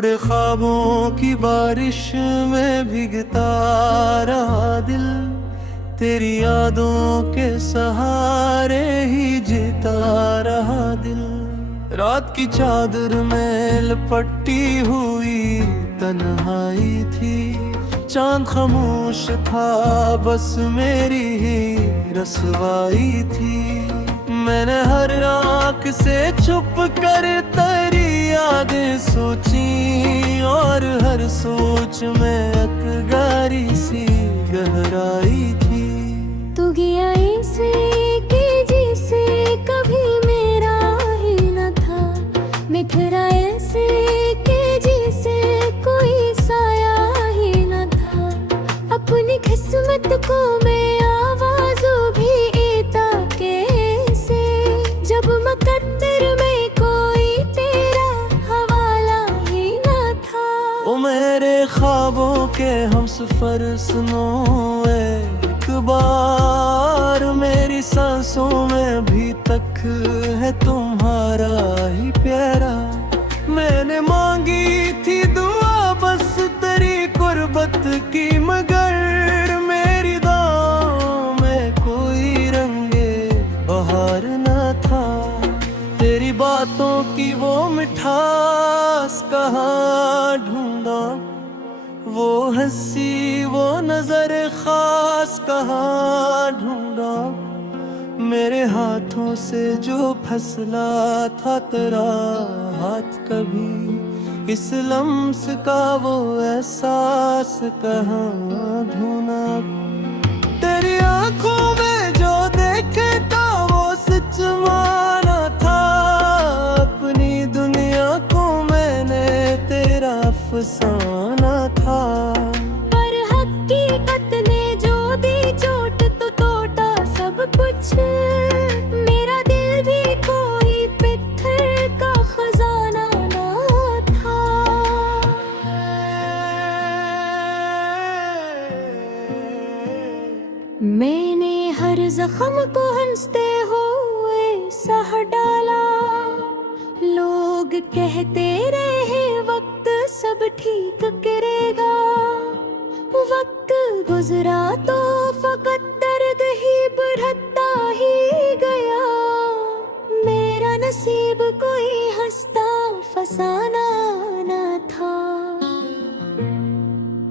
उड़े ख्वाबों की बारिश में भीगता रहा दिल, तेरी यादों के सहारे ही जीता रहा दिल। रात की चादर में लिपटी हुई तन्हाई थी, चांद खामोश था बस मेरी ही रसवाई थी। मैंने हर आँख से छुप कर तेरी यादें सोची, और हर सोच में अकगारी सी गहराई थी। तू गया ऐसे कि जिसे कभी मेरा ही न था, बिखरा ऐसे कि जिसे कोई साया ही न था। अपनी किस्मत को मैं आवाज़ों भी एता कैसे, जब मुकद्दर में कोई तेरा हवाला ही न था। ओ मेरे ख्वाबों के हमसफर सुनो एक बार, मेरी सांसों में अभी तक है तुम्हारा ही प्यारा। मैंने मांगी थी दुआ बस तेरी कुर्बत की, मगर मेरी दाओं में कोई रंगे बहार न था। तेरी बातों की वो मिठास कहाँ ढूंढा, वो हंसी वो नजर खास कहाँ ढूंढा। मेरे हाथों से जो फसला था तेरा हाथ कभी, इस लम्स का वो एहसास कहाँ ढूंढा। तेरी आंखों में जो देखे था वो सच माना था, अपनी दुनिया को मैंने तेरा फसाना था। पर हकीकत ने जो दी चोट तो टूटा सब कुछ, मेरा दिल भी कोई पत्थर का खजाना ना था। मैंने हर जख्म को हंसते हुए सह डाला, लोग कहते रहे वक्त सब ठीक करेगा। वक्त गुजरा तो फकत दर्द ही बढ़ता ही गया, मेरा नसीब कोई हंसता फसाना न था।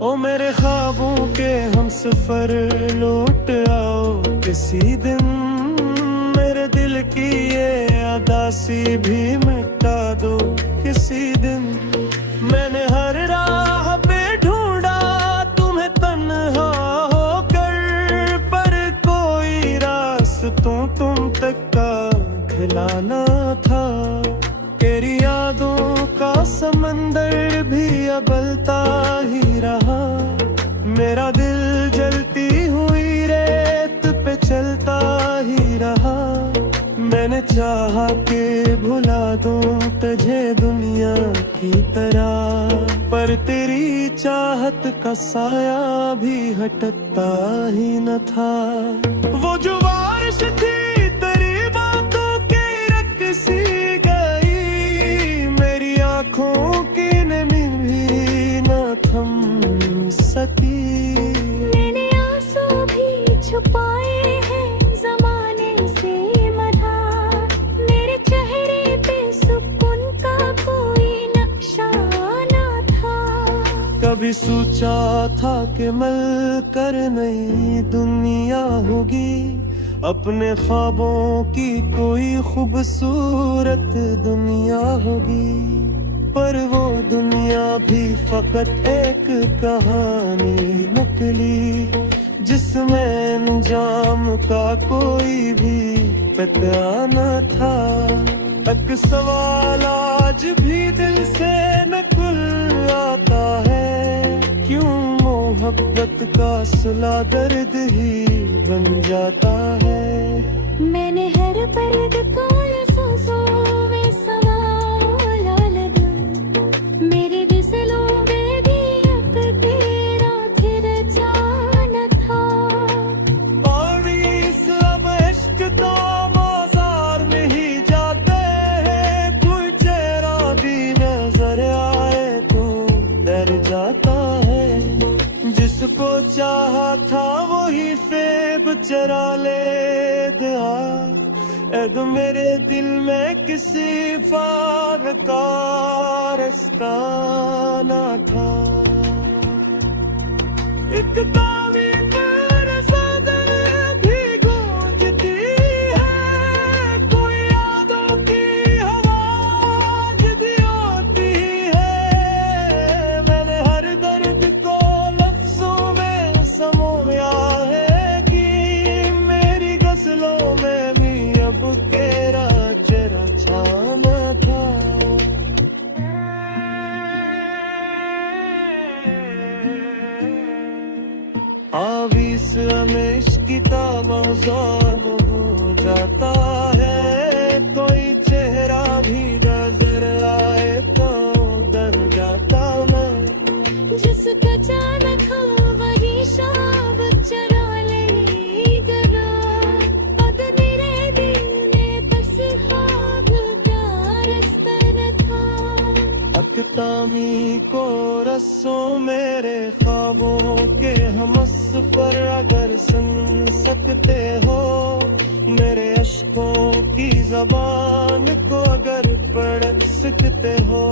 ओ मेरे ख्वाबों के हमसफर लौट आओ किसी दिन, मेरे दिल की ये अदासी भी मिटा दो किसी दिन। मैंने हर राह पे ढूंढा तुम्हें तन्हा होकर, पर कोई रास्तों तुम तक का खिलाना था। तेरी यादों का समंदर भी अबलता ही रहा, मेरा दिल जलती हुई रेत पे चलता ही रहा। मैंने चाहा कि भुला दूं तुझे दुनिया की तरह, पर तेरी चाहत का साया भी हटता ही न था। वो जो बारिश थी तेरी बातों की रकसी गई, मेरी आँखों की नमी भी न थम सकी। मैंने आंसू भी छुपाए हैं ज़माने से मरा, मेरे चेहरे पे सुकून का कोई नक्शा न था। कभी सोचा था कि मिल कर नई दुनिया होगी, अपने ख्वाबों की कोई खूबसूरत दुनिया होगी, पर वो दुनिया भी फकत एक कहानी नकली, जिसमें अंजाम का कोई भी पता न था। एक सवाल आज भी दिल से नकुल आता है, क्यों मोहब्बत का सिला दर्द ही बन जाता है। मैंने हर पर्द को लफ्ज़ों में संभाला लगा, मेरे दिलों में भी अब तेरा फिर जाना था। और इस अब इश्क तो बाजार में ही जाते हैं, कोई चेहरा भी नजर आए तो चाहा था वही फेब चरा ले गया। ऐद मेरे दिल में किसी पार का रास्ता ना था। एक दावी पर सदर भी गूंजती है, कोई यादों की आवाज भी होती है। मैंने हर दर्द को लफ्जों में समोया है कि मेरी गजलों में भी अब तेरा चेहरा छाना था। आवीस में इश्क की ताबज़ान हो जाता है, कोई चेहरा भी नजर आए तो डर जाता मैं। जिसका अचानक हो वही शाब चरा ले गया। अब मेरे दिल में बस ख्वाब का रास्ता न था। अकतामी को रस्सों मेरे ख्वाबों के हम सफर अगर सुन सकते हो, मेरे अश्कों की ज़बान को अगर पढ़ सकते हो।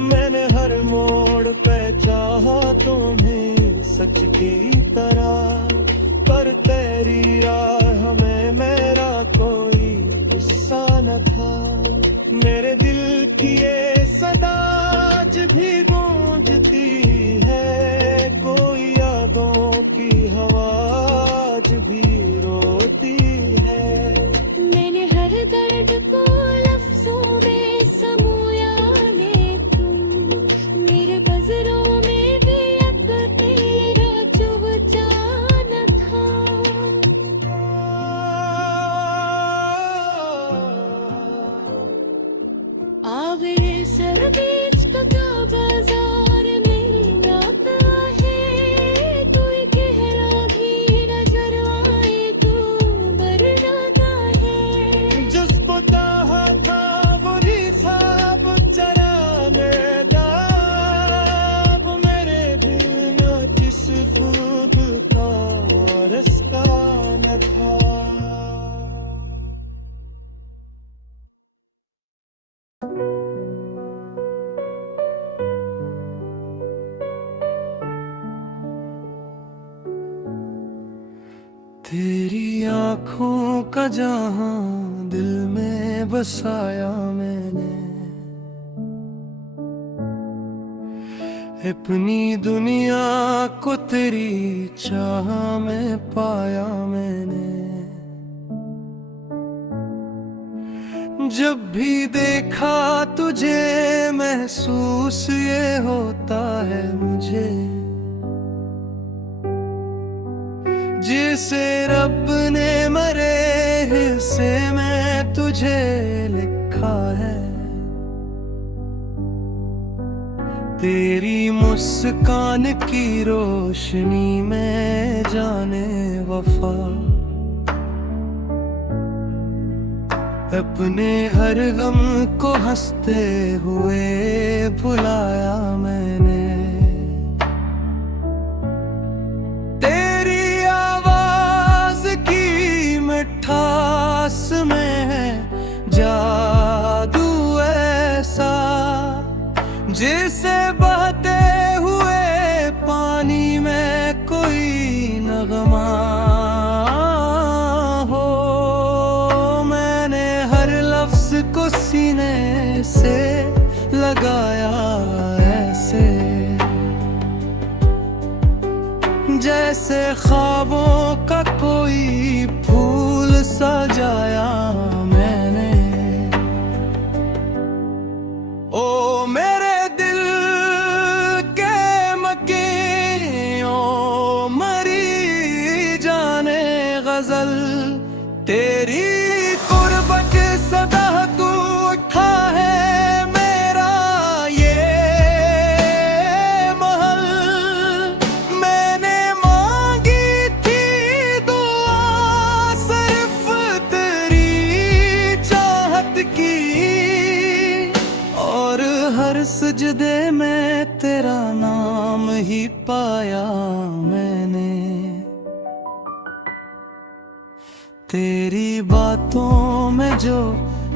मैंने हर मोड़ पे चाहा तुम्हें सच की तरह, पर तेरी राह में मेरा कोई गुस्सा न था। मेरे दिल की ये सदा आज भी गूंजती है, कोई यादों की आवाज भी रोती है। मैंने हर दर्द को लफ्जों में समोया है तुम, मेरे बजरों में भी अब तेरा चुभ जाना था। आगे सर बीच का बाजार में आता है, कोई गहरा भी नजर आए तो बर जाता है। जिसको चाहा था वही ख्वाब चराने दा, अब मेरे दिल में किस खूब का रास्ता न था। तेरी आँखों का जहां दिल में बसाया मैंने, अपनी दुनिया को तेरी चाह में पाया मैंने। जब भी देखा तुझे महसूस ये होता है मुझे, जिसे रब ने मरे हिस्से में तुझे लिखा है। तेरी मुस्कान की रोशनी में जाने वफा, अपने हर गम को हंसते हुए भुलाया मैंने। मिठास में है जादू ऐसा, जिसे बहते हुए पानी में कोई नगमा हो। मैंने हर लफ्ज को सीने से लगाया ऐसे, जैसे ख्वाबों का कोई फूल सजाया मैंने। ओ मेरे दिल के मकीन, ओ मरी जाने गजल, तेरी कुर्बत सदा तू उठा है मेरा ये महल। मैंने मांगी थी दुआ सिर्फ तेरी चाहत की, और हर सजदे में तेरा नाम ही पाया मैंने। तेरी बातों में जो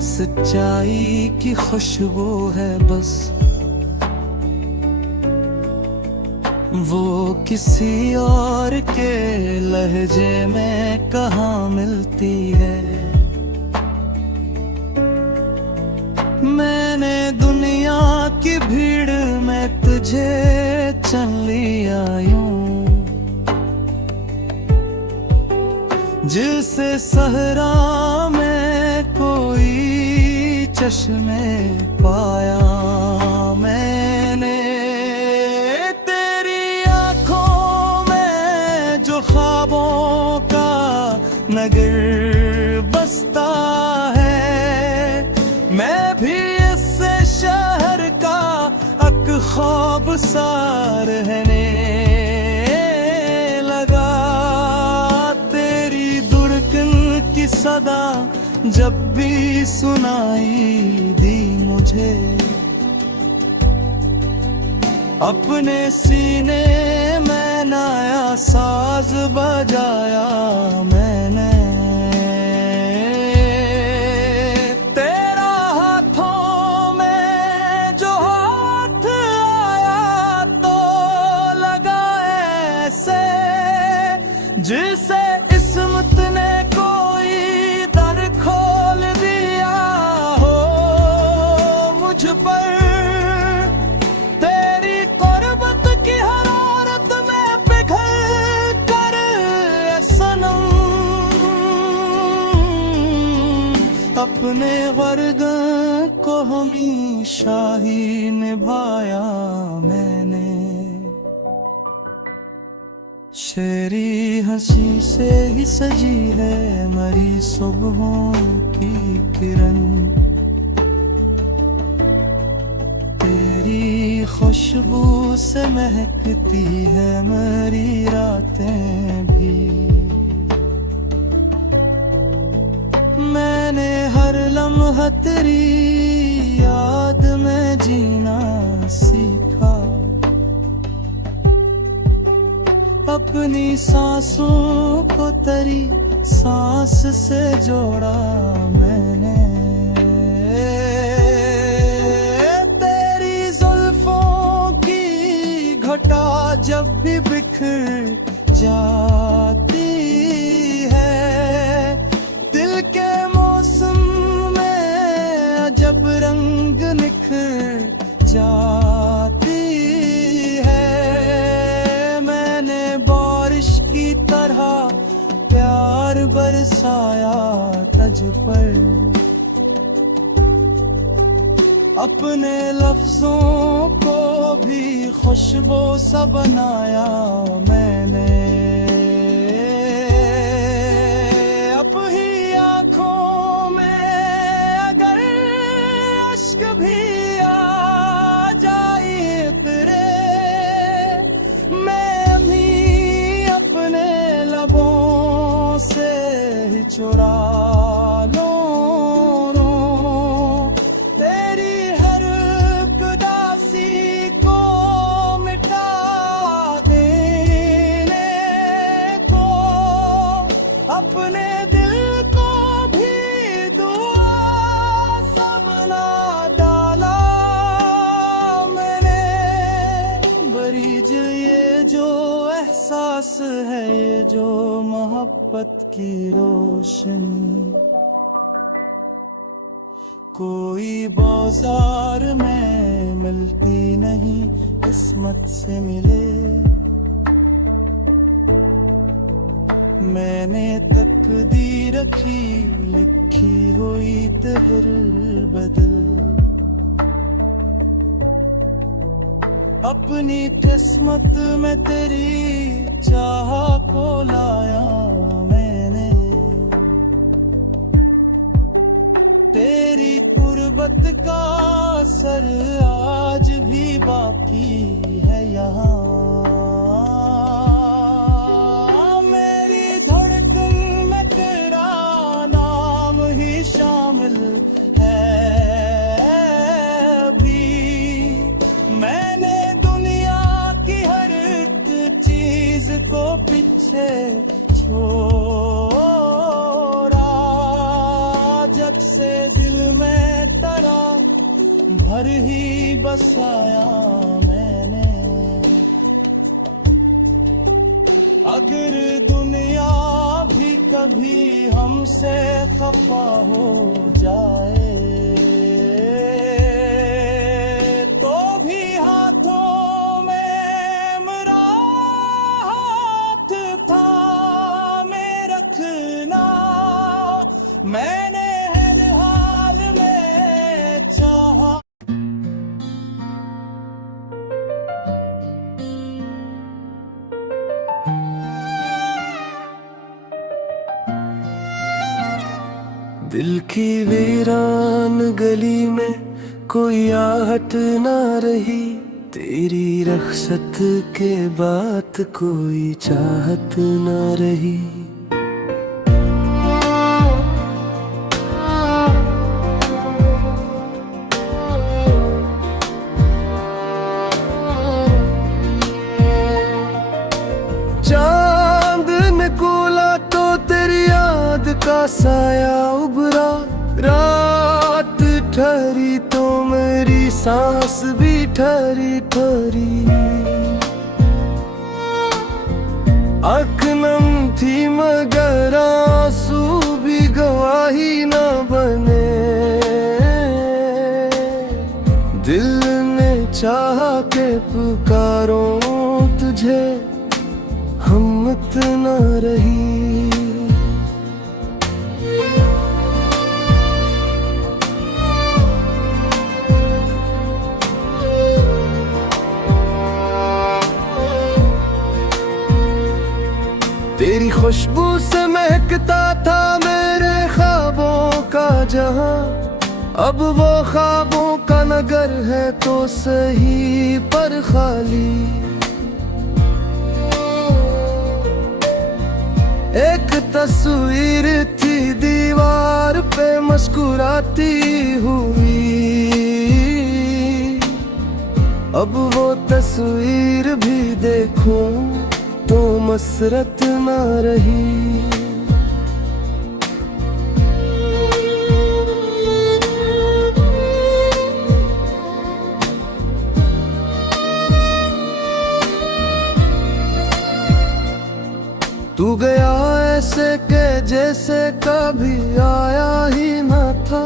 सच्चाई की खुशबू है बस वो किसी और के लहजे में कहाँ मिलती है। मैंने दुनिया की भीड़ में तुझे चुन लिया यूं, जिसे सहरा में कोई चश्मे पाया मैंने। तेरी आंखों में जो ख्वाबों का नगर बसता है, मैं भी इससे शहर का अक ख्वाब सा रहने लगा। तेरी दुर्गन की सदा जब भी सुनाई दी मुझे, अपने सीने में नया साज बजाया मैंने। तेरा हाथों में जो हाथ आया तो लगा ऐसे जिसे इस्मत ने कोई दर खोल दिया हो मुझ पर। तेरी कुर्बत की हरारत में पिघल कर सनम अपने गर्दन को हमेशा ही निभाया मैंने। शेरी हंसी से ही सजी है मरी सुबहों की किरण, तेरी खुशबू से महकती है मरी रातें भी। मैंने हर लम्हा तेरी याद में जीना सीखा, अपनी सांसों को तेरी सांस से जोड़ा मैंने। तेरी जुल्फों की घटा जब भी बिखर जाती है, दिल के मौसम में अजब रंग निखर जाती है। मैंने बारिश की तरह प्यार बरसाया तुझ पर, अपने लफ्जों को भी खुशबू सा बनाया मैंने। अब ही आंखों में अगर अश्क भी आ जाए तेरे, मैं भी अपने लबों से ही चुरा लूं तेरी हर उदासी को मिटा देने को। अपने दिल को भी दुआ सा बना डाला मैंने। बरीज ये जो एहसास है, ये जो मोहब्बत की रोशनी, कोई बाजार में मिलती नहीं, किस्मत से मिले। मैंने तकदीर की लिखी हुई तहर बदल, अपनी किस्मत में तेरी चाह को लाया मैंने। तेरी कुर्बत का असर आज भी बाकी है यहाँ। मेरी धड़कन में तेरा नाम ही शामिल है अभी। मैंने दुनिया की हर एक चीज को पीछे छोड़ा, भर ही बसाया मैंने। अगर दुनिया भी कभी हमसे खफा हो जाए तो भी हाथों में मेरा हाथ थामे रखना। मैंने हर हाल में चाहा। दिल की वीरान गली में कोई आहट ना रही, तेरी रख्सत के बाद कोई चाहत ना रही। चांद निकला तो तेरी याद का साया उभरा, रात ठहरी तो मेरी सांस भी ठहरी ठहरी। आँख नम थी मगर आंसू भी गवाही न बने। दिल ने चाहा के पुकारो तुझे, हिम्मत न रही। तेरी खुशबू से महकता था मेरे ख्वाबों का जहां, अब वो ख्वाबों का नगर है तो सही पर खाली। एक तस्वीर थी दीवार पे मुस्कुराती हुई, अब वो तस्वीर भी देखूं तो मसरत ना रही। तू गया ऐसे के जैसे कभी आया ही न था,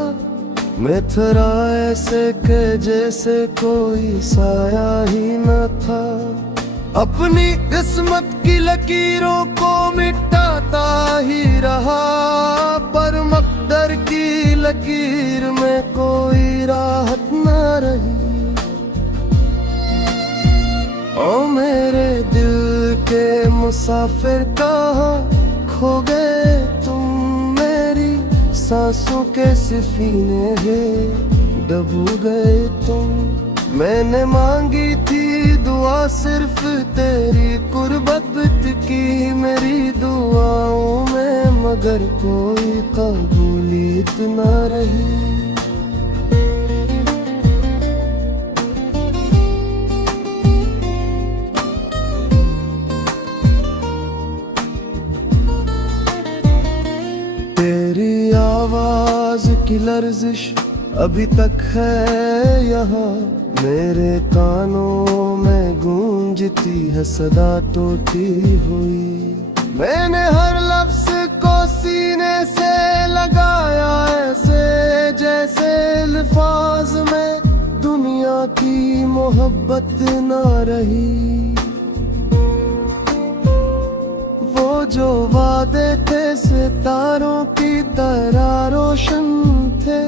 मैं थरा ऐसे के जैसे कोई साया ही न था। अपनी किस्मत की लकीरों को मिटाता ही रहा, पर मकदर की लकीर में कोई राहत न रही। ओ मेरे दिल के मुसाफिर कहाँ खो गए तुम, मेरी सांसों के सफीने हैं डूब गए तुम। मैंने मांगी थी दुआ सिर्फ तेरी कुर्बत की मेरी दुआओं में, मगर कोई कबूलियत न रही। तेरी आवाज की लर्जिश अभी तक है यहाँ, मेरे कानों में गूंजती है सदा टूटी हुई। मैंने हर लफ्ज को सीने से लगाया ऐसे जैसे अल्फाज में दुनिया की मोहब्बत ना रही। वो जो वादे थे सितारों की तरह रोशन थे,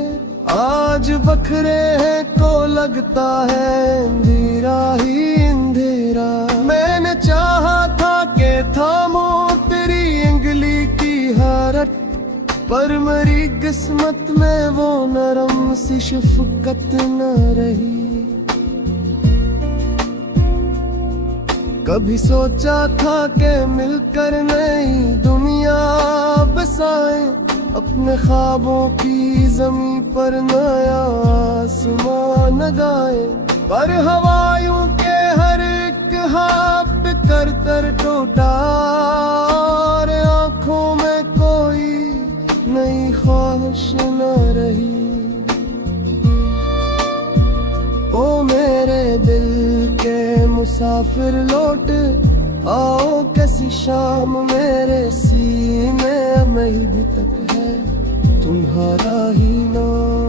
आज बखरे हैं को लगता है अंधेरा ही अंधेरा। मैंने चाहा था कि थामो तेरी उंगली की हरकत, पर मेरी किस्मत में वो नरम सी शफकत न रही। कभी सोचा था कि मिलकर नई दुनिया बसाएं, अपने ख्वाबों की जमीन पर नया आसमान लगाए, पर हवाओं के हर एक हाथ कर कर टूटा और आंखों में कोई नई ख्वाहिश न रही। ओ मेरे दिल के मुसाफिर लौट आओ, कैसी शाम मेरे सीने में भी तक है तुम्हारा ही नाम।